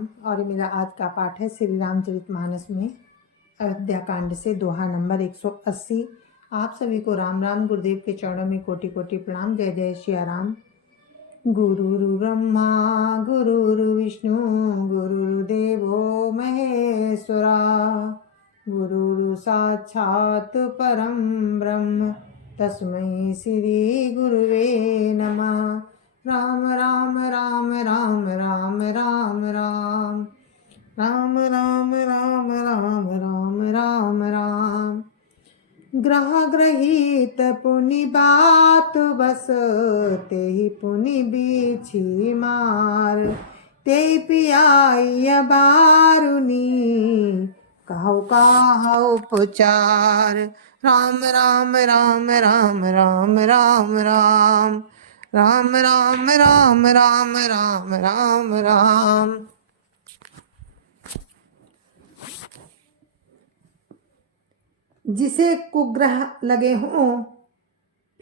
राम। और ये मेरा आज का पाठ है श्री रामचरितमानस में अयोध्या कांड से दोहा नंबर 180। आप सभी को राम राम। गुरुदेव के चरणों में कोटि कोटि प्रणाम। जय जय सिया राम। गुरुरु ब्रह्मा गुरुरु विष्णु गुरुर्देवो महेश्वरा गुरुरु साक्षात् परम ब्रह्म तस्मै श्री गुरुवे नमः। राम राम राम राम राम राम राम राम राम राम राम राम राम राम। ग्रह ग्रहित पुनि बात बस ते ही पुनि बीछी मार ते पियाई बारुनी कहु कहु पुचार। राम राम राम राम राम राम राम राम राम राम राम राम राम राम। जिसे कुग्रह लगे हों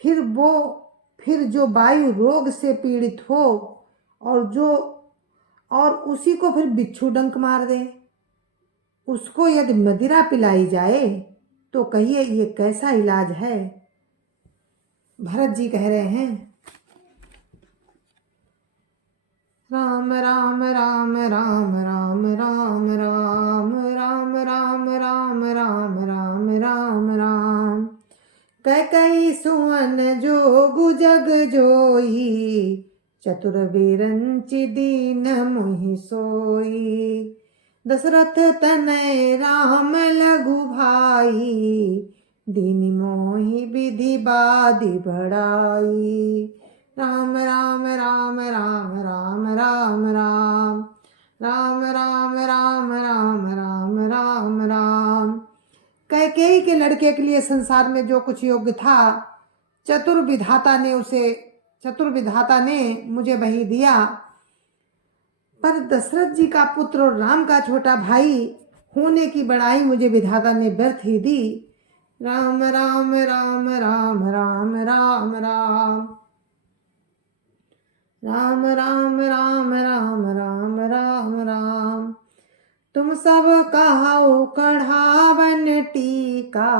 फिर जो वायु रोग से पीड़ित हो और उसी को फिर बिच्छू डंक मार दे, उसको यदि मदिरा पिलाई जाए तो कहिए ये कैसा इलाज है। भरत जी कह रहे हैं राम राम राम राम राम राम राम राम राम राम राम राम राम राम। कई सुवन जोगु जग जोई चतुर बिरंच दीन मोहि सोई। दशरथ तनय राम लघु भाई दीन मोहि विधि बाधि बढ़ाई। राम राम राम राम राम राम राम राम राम राम राम राम राम राम। कैकेयी के लड़के के लिए संसार में जो कुछ योग्य था चतुर विधाता ने मुझे वही दिया, पर दशरथ जी का पुत्र और राम का छोटा भाई होने की बड़ाई मुझे विधाता ने व्यर्थ ही दी। राम राम राम राम राम राम राम राम राम राम राम राम राम राम। तुम सब कहाओ कढ़ावन टीका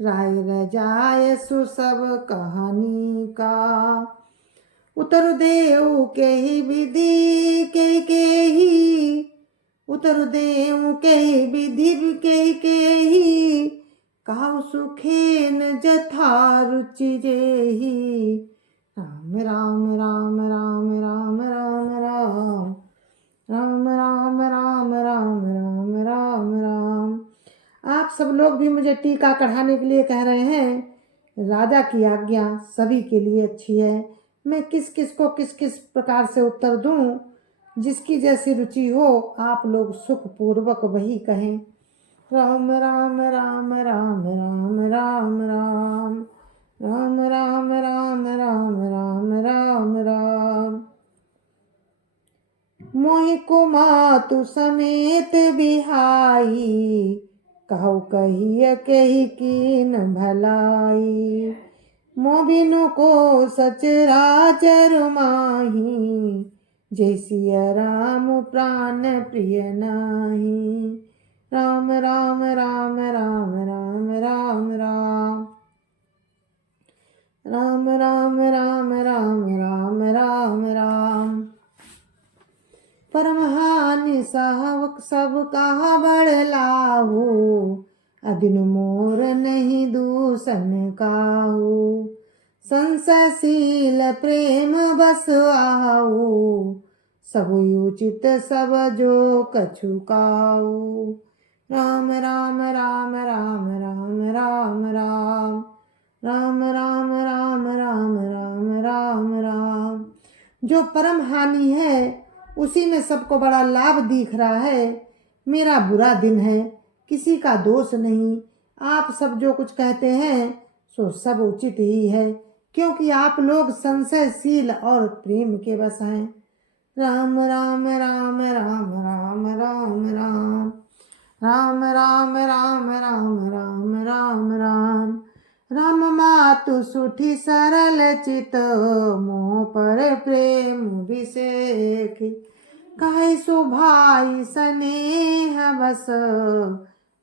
राय रजाय सु सब कहानी का। उतर देव के ही विधि के ही उतर देव के ही विधि के ही कहाओ सुखेन जथा रुचि जेहि। राम राम राम राम राम राम राम राम राम राम राम राम राम राम। आप सब लोग भी मुझे टीका कढ़ाने के लिए कह रहे हैं। राजा की आज्ञा सभी के लिए अच्छी है। मैं किस किस को किस किस प्रकार से उत्तर दूं, जिसकी जैसी रुचि हो आप लोग सुख पूर्वक वही कहें। राम राम राम राम राम राम राम राम राम राम राम राम राम राम। मोहि कुमातु समेत बिहाई कहु कहिय कही कीन भलाई। मो बिनु को सचराचर माही जय सिया राम प्राण प्रिय नाही। राम राम राम राम राम राम राम राम राम राम राम राम राम राम। परमहानि सहब सब कहा बड़ लाहू अदिन मोर नहीं दूषण काहू। संसशील प्रेम बस आहू सब उचित सब जो कछु काऊ। राम राम राम राम राम राम राम राम राम राम राम राम राम राम। जो परम हानि है उसी में सबको बड़ा लाभ दिख रहा है। मेरा बुरा दिन है, किसी का दोष नहीं। आप सब जो कुछ कहते हैं सो सब उचित ही है, क्योंकि आप लोग संशयशील और प्रेम के बस हैं। राम राम राम राम राम राम राम राम राम राम राम राम राम राम। राम मातु सुठी सरल चित मोह पर प्रेम विषेख। कहे सो भाई स्नेह बस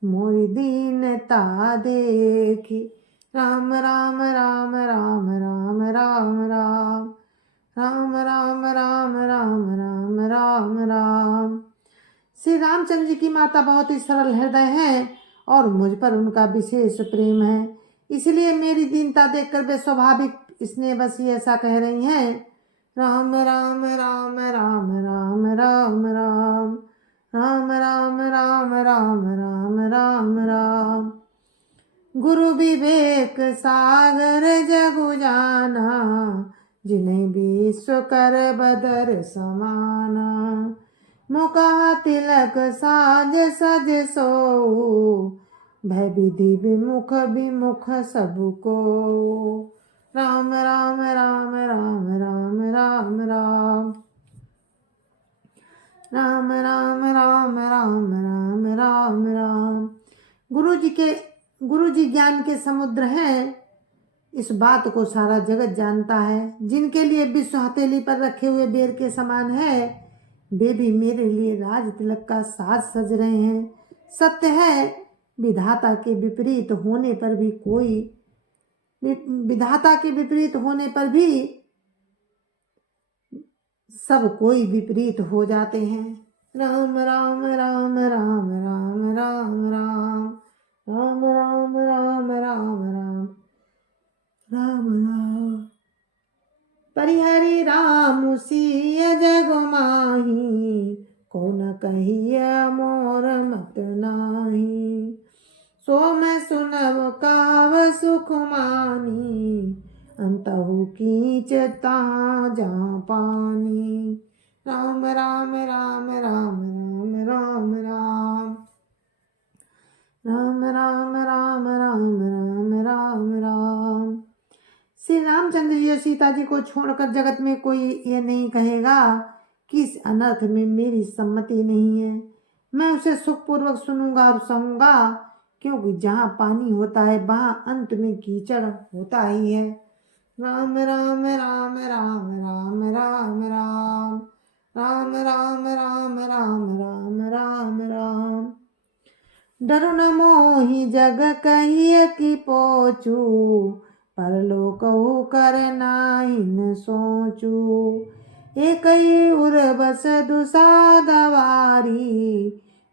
मोरी दीनता देखी। राम राम राम राम राम राम राम राम राम राम राम राम राम राम। श्री रामचंद्र जी की माता बहुत ही सरल हृदय हैं और मुझ पर उनका विशेष प्रेम है, इसलिए मेरी दीनता देखकर वे स्वाभाविक स्नेह बस ही ऐसा कह रही हैं। राम राम राम राम राम राम राम राम राम राम राम राम राम राम। गुरु विवेक सागर जगु जाना, जिन्हें विश्व कर बदर समाना। मुका तिलक साज सज सोऊ, भय विधि विमुख विमुख सबको। राम राम राम राम राम राम राम राम राम राम राम राम राम राम। गुरु जी ज्ञान के समुद्र हैं, इस बात को सारा जगत जानता है। जिनके लिए विश्व हथेली पर रखे हुए बेर के समान है, वे भी मेरे लिए राज तिलक का साज सज रहे हैं। सत्य है, विधाता के विपरीत होने पर भी सब कोई विपरीत हो जाते हैं। राम राम राम राम राम राम राम राम राम राम राम राम राम राम। परिहरि राम सिय जग माही, को न कहिय मोर मत नाही। सो मैं सुनब काव सुख मानी, अंतहु कीच तहाँ जहाँ पानी। राम राम राम राम राम राम राम राम राम राम राम राम राम राम। श्री रामचंद्र जी और सीता जी को छोड़कर जगत में कोई ये नहीं कहेगा कि इस अनर्थ में मेरी सम्मति नहीं है। मैं उसे सुखपूर्वक सुनूंगा और सहूंगा, क्योंकि जहाँ पानी होता है वहाँ अंत में कीचड़ होता ही है। राम राम राम राम राम राम राम राम राम राम राम राम राम राम। डरु न मोहि जग कहिय कि पोचू, परलोकहु कर नाहि न सोचू। एकई उर बस दुसादवारी,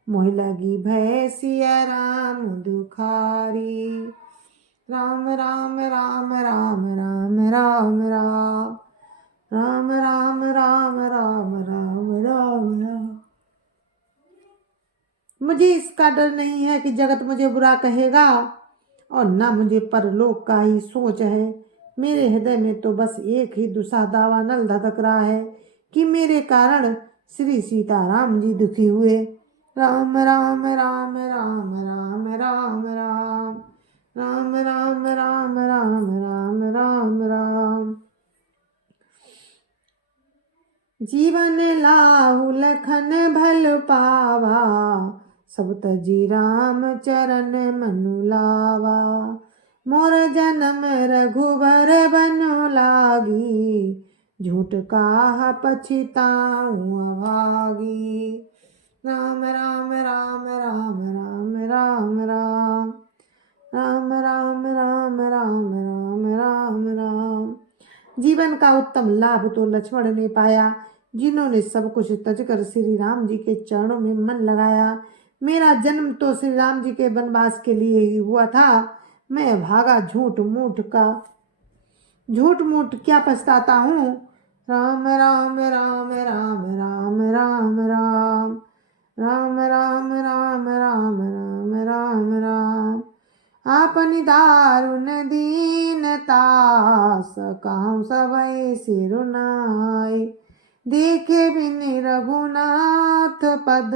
मोहि लगी भय सिया राम दुखारी। राम राम राम राम राम राम राम राम राम राम राम राम राम राम। मुझे इसका डर नहीं है कि जगत मुझे बुरा कहेगा, और न मुझे परलोक का ही सोच है। मेरे हृदय में तो बस एक ही दूसरा दावा नल धधक रहा है कि मेरे कारण श्री सीताराम जी दुखी हुए। राम राम राम राम राम राम राम राम राम राम राम राम राम राम। जीवन लाहु लखन भल पावा, सब तजी राम चरण मनु लावा। मोर जन्म रघुबर बनु लागी, झूठ काह पछिताऊँ अभागी। राम राम राम राम राम राम राम राम राम राम राम राम राम राम। जीवन का उत्तम लाभ तो लक्ष्मण ने पाया, जिन्होंने सब कुछ तजकर श्री राम जी के चरणों में मन लगाया। मेरा जन्म तो श्री राम जी के वनवास के लिए ही हुआ था। मैं भागा झूठ मूठ क्या पछताता हूँ। राम राम राम राम राम राम राम राम राम राम राम राम राम राम। आपनि दारुण दीनता, सकाहु सबई सिरु नाई। देखे बिन रघुनाथ पद,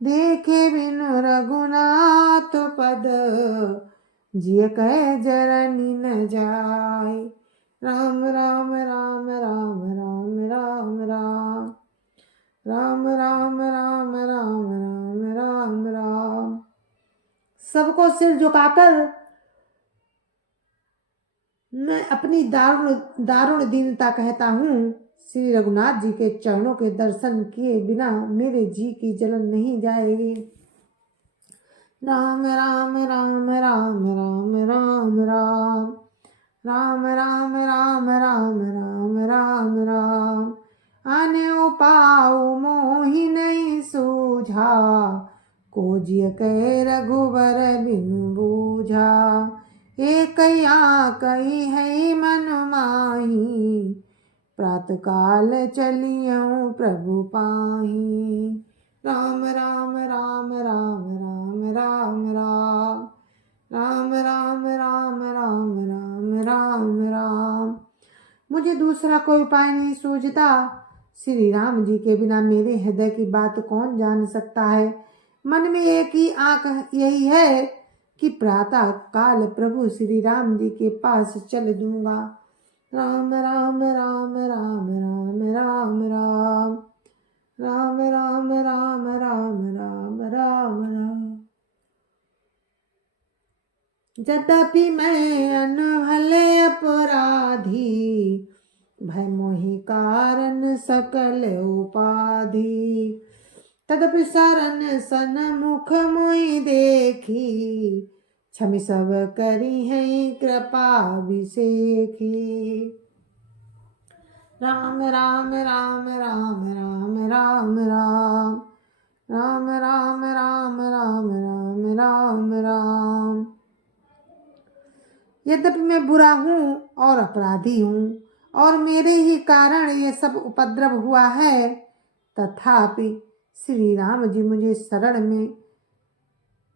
देखे बिन रघुनाथ पद। जिय कह जरनी न जाय। राम राम राम राम राम राम राम राम राम राम राम राम राम राम। सबको सिर झुकाकर मैं अपनी दारुण दीनता कहता हूँ। श्री रघुनाथ जी के चरणों के दर्शन किए बिना मेरे जी की जलन नहीं जाएगी। राम राम राम राम राम राम राम राम राम राम राम राम राम राम। आने पाऊ मोहि नहीं सूझा, कोजिय कह रघुबर बिनु बूझा। एक कई है मन माही, प्रात काल चलियऊँ प्रभु पाही। राम राम राम राम राम राम राम राम राम राम राम राम राम राम। मुझे दूसरा कोई उपाय नहीं सूझता। श्री राम जी के बिना मेरे हृदय की बात कौन जान सकता है। मन में एक ही आंख यही है कि प्रातः काल प्रभु श्री राम जी के पास चल दूंगा। राम राम राम राम राम राम राम राम राम राम राम राम राम राम। यद्यपि मैं अनभल अपराधी, भय मोहि कारण सकल उपाधि। तदपि शरण सन्मुख मोहि देखी, क्षमि सब करी है कृपा अभिषेकी। राम राम राम राम राम राम राम राम राम राम राम राम राम राम। यद्यपि मैं बुरा हूँ और अपराधी हूँ और मेरे ही कारण ये सब उपद्रव हुआ है, तथापि श्री राम जी मुझे शरण में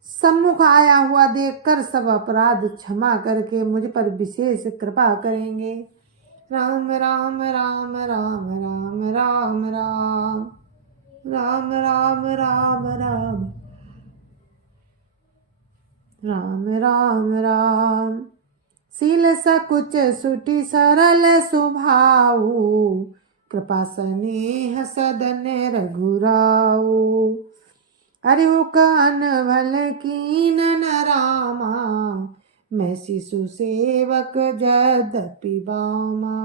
सम्मुख आया हुआ देखकर सब अपराध क्षमा करके मुझ पर विशेष कृपा करेंगे। राम राम राम राम राम राम राम राम राम राम राम राम राम राम। शील सकुच सुटि सरल सुभाऊ, कृपा स्नेह सदन रघुराऊ। अरे कान भल कीन न रामा, मैं शिशु सेवक यद्यपि बामा।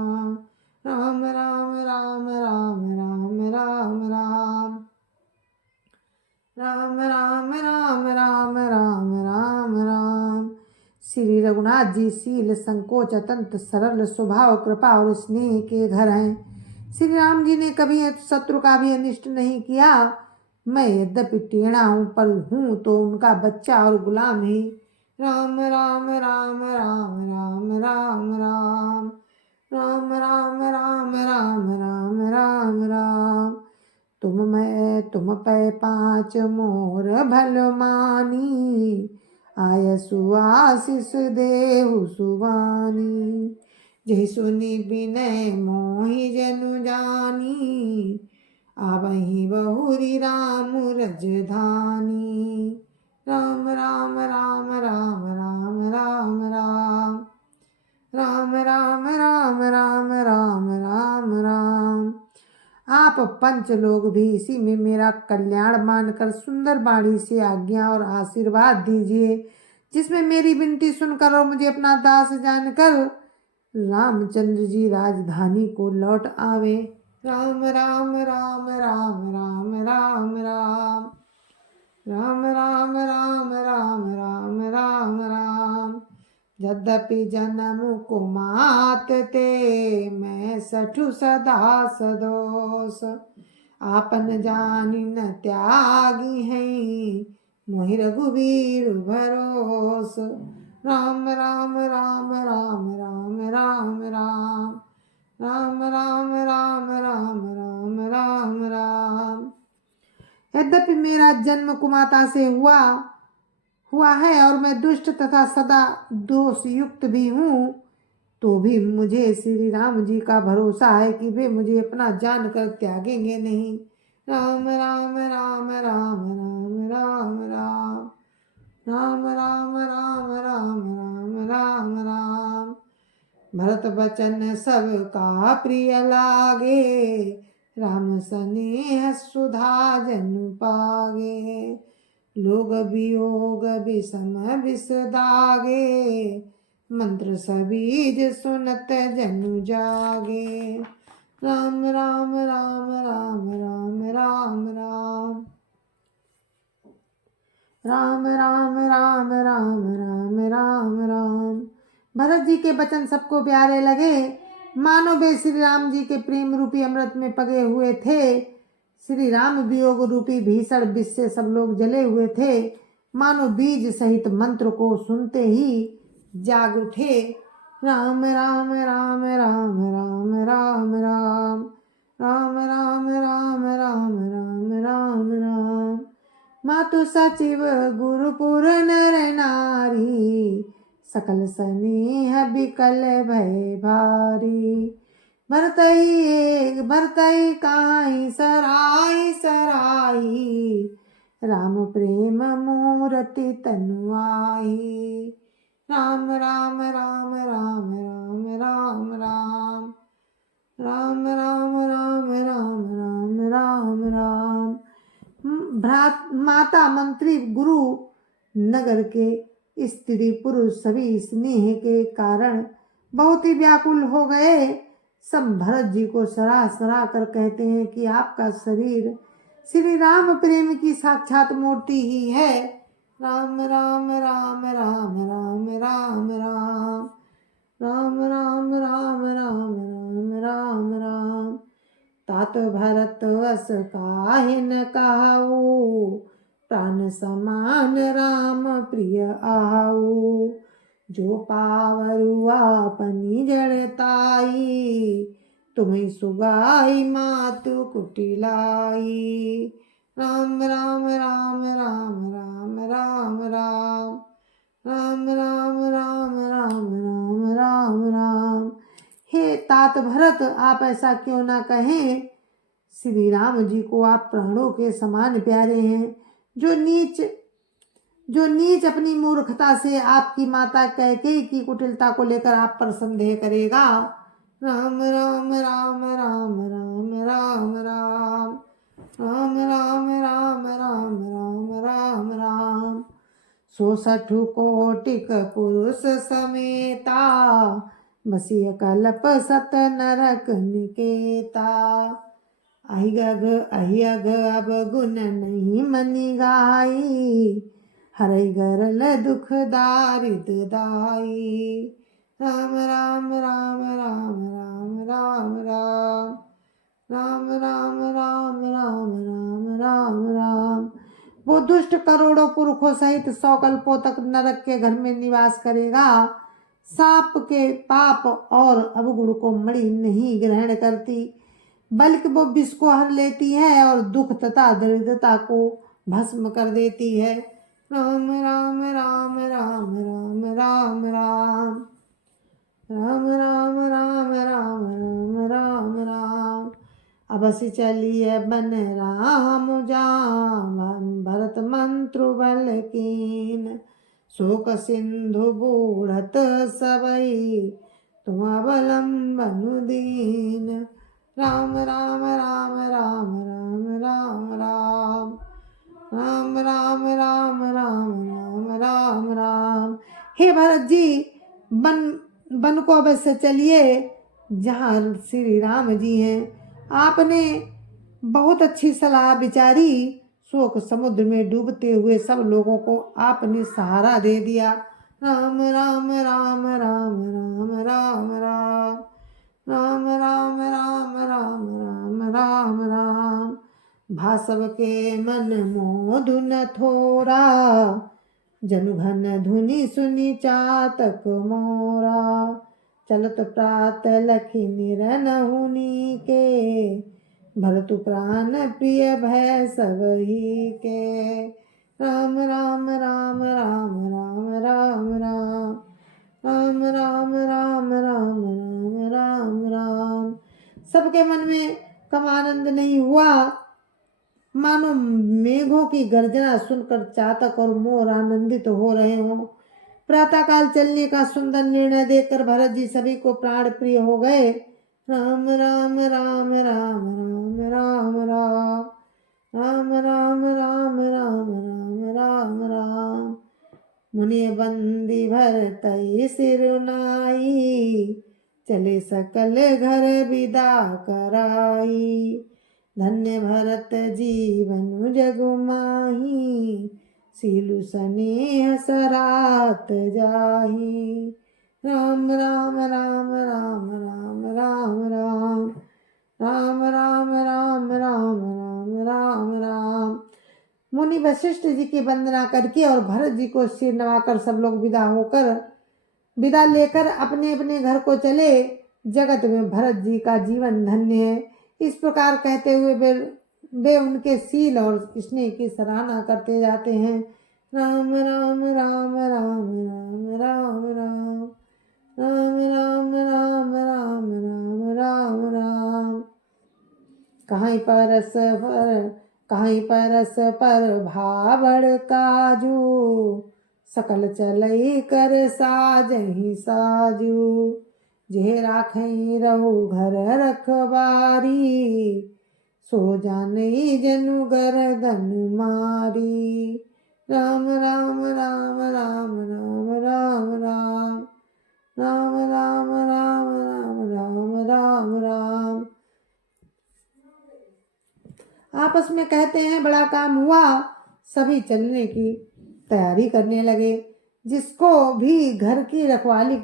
राम राम राम राम राम राम राम राम राम राम राम राम राम राम। श्री रघुनाथ जी शील संकोच अत्यंत सरल स्वभाव कृपा और स्नेह के घर हैं। श्री राम जी ने कभी शत्रु का भी अनिष्ट नहीं किया। मैं यद्यपि टेढ़ा हूँ पर हूँ तो उनका बच्चा और गुलाम ही। राम राम राम राम राम राम राम राम राम राम राम राम राम राम। तुम पै पाँच मोर भल मानी, आय सुआशीष देहु सुवानी। जय सुनि विनय मोहि जनु जानी, आवहि बहुरी राम रजधानी। राम राम राम राम राम राम राम राम राम राम राम राम राम राम। आप पंच लोग भी इसी में मेरा कल्याण मानकर सुंदर वाणी से आज्ञा और आशीर्वाद दीजिए, जिसमें मेरी विनती सुनकर और मुझे अपना दास जानकर रामचंद्र जी राजधानी को लौट आवे। राम राम राम राम राम राम राम राम राम राम राम राम राम राम। यद्यपि जन्म कुमात ते, मैं सठु सदा सदोष। आपन जानि न त्यागी हैं, मोहि रघुवीर भरोस। राम राम राम राम राम राम राम राम राम राम राम राम राम राम। यद्यपि मेरा जन्म कुमाता से हुआ है और मैं दुष्ट तथा सदा दोष युक्त भी हूँ, तो भी मुझे श्री राम जी का भरोसा है कि वे मुझे अपना जान कर त्यागेंगे नहीं। राम राम राम राम राम राम राम राम राम राम राम राम राम राम। भरत बचन सब का प्रिय लागे, राम स्नेह सुधा जनु पागे। लोग वियोग विषम विष दागे, मंत्र सबीज सुनत जनु जागे। राम राम राम राम राम राम राम राम राम राम राम राम राम राम। भरत जी के वचन सबको प्यारे लगे, मानो वे श्री राम जी के प्रेम रूपी अमृत में पगे हुए थे। श्री राम वियोग रूपी भीषण विष से सब लोग जले हुए थे, मानो बीज सहित मंत्र को सुनते ही जाग उठे। राम राम राम राम राम राम राम राम राम राम राम राम राम राम। मातु सचिव गुरुपुर नर नारी, सकल स्नेह बिकल भय भारी। भरतई काई सराई सराई, राम प्रेम मूर्ति तनु आई। राम राम राम राम राम राम राम राम राम राम राम राम राम राम। माता मंत्री गुरु नगर के स्त्री पुरुष सभी स्नेह के कारण बहुत ही व्याकुल हो गए। सब भरत जी को सराह सराह कर कहते हैं कि आपका शरीर श्री राम प्रेम की साक्षात मूर्ति ही है। राम राम राम राम राम राम राम राम राम राम राम राम राम राम। तात भरत अस काहे न कहाऊ, प्राण समान राम प्रिय आऊ। जो पावरु आपनी जड़ताई, तुम्हें सुगाई मातु कुटिलाई। राम राम राम राम राम राम राम राम राम राम राम राम राम राम। हे तात भरत, आप ऐसा क्यों ना कहें। श्री राम जी को आप प्राणों के समान प्यारे हैं। जो नीच अपनी मूर्खता से आपकी माता कैकेयी की कुटिलता को लेकर आप पर संदेह करेगा। राम राम राम राम राम राम राम राम राम राम राम राम राम राम। 66 कोटिक पुरुष समेता, बसिय कल्प सत नरक निकेता। अहियग अब गुण नहीं मनि गाई, हरै गरल दुख दारिद दाई। राम राम राम राम राम राम राम राम राम राम राम राम राम राम। वो दुष्ट करोड़ों पुरखों सहित 100 कल्पों तक नरक के घर में निवास करेगा। सांप के पाप और अवगुण को मणि नहीं ग्रहण करती, बल्कि वो विष को हर लेती है और दुख तथा दरिद्रता को भस्म कर देती है। राम राम राम राम राम राम राम राम राम राम राम राम राम राम। अबसि चलिए बन राम जाम, भरत मंत्रु बल कीन। शोक सिंधु बूढ़त सबई, तुम अवलंबनु दीन। राम राम राम राम राम राम राम राम राम राम राम राम राम राम। हे भरत जी, वन को अवश्य चलिए जहाँ श्री राम जी हैं। आपने बहुत अच्छी सलाह विचारी। शोक समुद्र में डूबते हुए सब लोगों को आपने सहारा दे दिया। राम राम राम राम राम राम राम राम राम राम राम राम राम राम। भासव के मन मोधुन थोरा, जनु घन धुनि सुनि चातक मोरा। चलत प्रात लखी निरनहुनि के, भरतु प्राण प्रिय भय सबही के। राम राम राम राम राम राम राम राम राम राम राम राम राम राम। सबके मन में कम आनंद नहीं हुआ, मानो मेघों की गर्जना सुनकर चातक और मोर आनंदित हो रहे हों। प्रातःकाल चलने का सुंदर निर्णय देखकर भरत जी सभी को प्राण प्रिय हो गए। राम राम राम राम राम राम राम राम राम राम राम राम राम राम। मुनि बंदी भरतई सिरुनाई, चले सकल घर विदा कराई। धन्य भरत जीवन जगु माही, सीलु स्नेह सरात जाही। राम राम राम राम राम राम राम राम राम राम राम राम राम राम। मुनि वशिष्ठ जी की वंदना करके और भरत जी को सिर नवाकर सब लोग विदा लेकर अपने अपने घर को चले। जगत में भरत जी का जीवन धन्य है। इस प्रकार कहते हुए वे उनके सील और स्नेह की सराहना करते जाते हैं। राम राम राम राम राम राम राम राम राम राम राम राम राम राम। कहीं परस पर भावड़ काजू, सकल चलई कर साजहि साजू। जे राखई रहु घर रखवारी, सो जानई जनु गर्दन मारी। राम राम राम राम राम राम राम राम राम राम राम राम राम राम। आपस में कहते हैं बड़ा काम हुआ। सभी चलने की तैयारी करने लगे। जिसको भी घर की रखवाली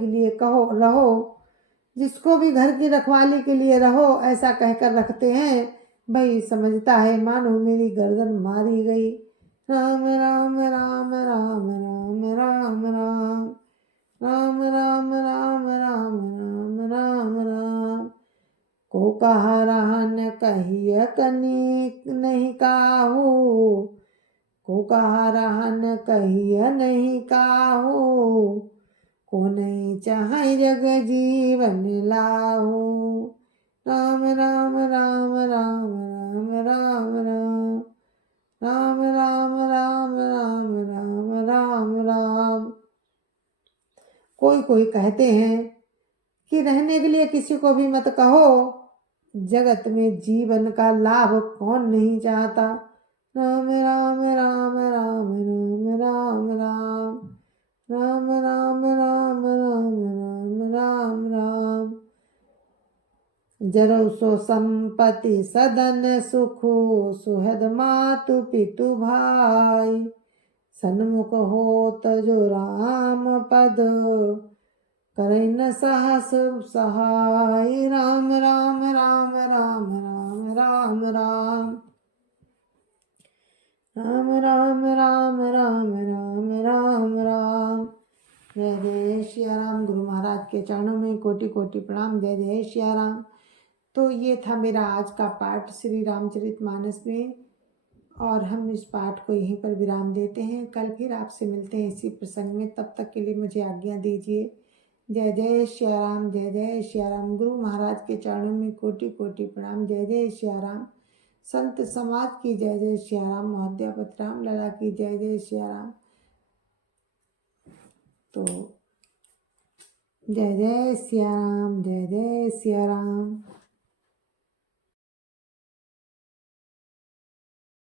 के लिए रहो ऐसा कहकर रखते हैं। भाई समझता है मानो मेरी गर्दन मारी गई। राम राम राम राम राम राम राम राम राम राम राम राम राम राम। को कहा रहन कहिय कनी नहीं काहू, को कहा रहन कहिय नहीं काहू। को नहीं चाहे जग जीवन लाहू। राम राम राम राम राम राम राम राम राम राम राम राम राम राम। कोई कहते हैं कि रहने के लिए किसी को भी मत कहो। जगत में जीवन का लाभ कौन नहीं चाहता। राम राम राम राम राम राम राम राम राम राम राम राम राम राम। जरौ सो संपत्ति सदन सुखो, सुहद मातु पितु भाई। सन्मुख होत जो राम पद, करे न साहस सहाय। राम राम राम राम राम राम राम राम राम राम राम राम राम राम। जय जय श्री राम। गुरु महाराज के चरणों में कोटि कोटि प्रणाम। जय जय श्री राम। तो ये था मेरा आज का पाठ श्री रामचरितमानस में, और हम इस पाठ को यहीं पर विराम देते हैं। कल फिर आपसे मिलते हैं इसी प्रसंग में। तब तक के लिए मुझे आज्ञा दीजिए। जय जय श्री राम। जय जय श्री राम। गुरु महाराज के चरणों में कोटि कोटि प्रणाम। जय जय श्री राम। संत समाज की जय जय श्री राम। महोदयापति राम लला की जय जय श्री राम। तो जय जय श्री राम। जय जय श्री राम।